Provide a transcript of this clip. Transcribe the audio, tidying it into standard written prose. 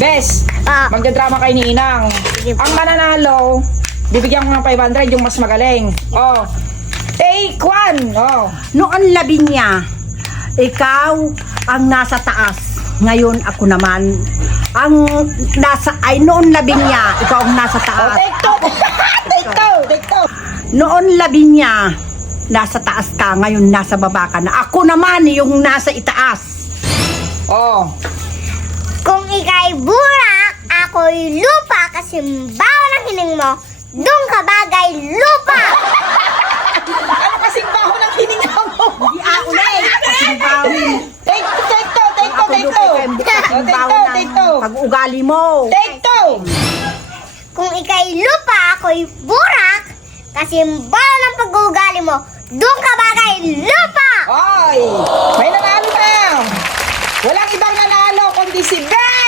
Bes, magdadrama kay ni Inang. Ang mananalo, bibigyan ko ng 500 yung mas magaling. Oh. Take one. Oh. Noon labi niya, ikaw ang nasa taas. Ngayon ako naman ang nasa, ay noon labi niya, ikaw ang nasa Oh, taas. take two. Take two. Take two. Noon labi niya, nasa taas ka, ngayon nasa baba ka na. Ako naman yung nasa itaas. Oh. Kung ika'y burak, ako'y lupa kasi bawa ng hiling mo, doon ka bagay lupa! Ano kasing baho ng hininga mo? Di ako na eh. Kasing bawin. Take two. Take two. Take two. Ako Take yung two. kay Oh, kasing take bawin two. ng Take two. pag-ugali mo. Take two. Kung ika'y lupa, ako'y burak kasi bawa ng pag-uugali mo, doon ka bagay lupa! Ay! May nanalo na! Walang ibang nanalo kundi si Bes!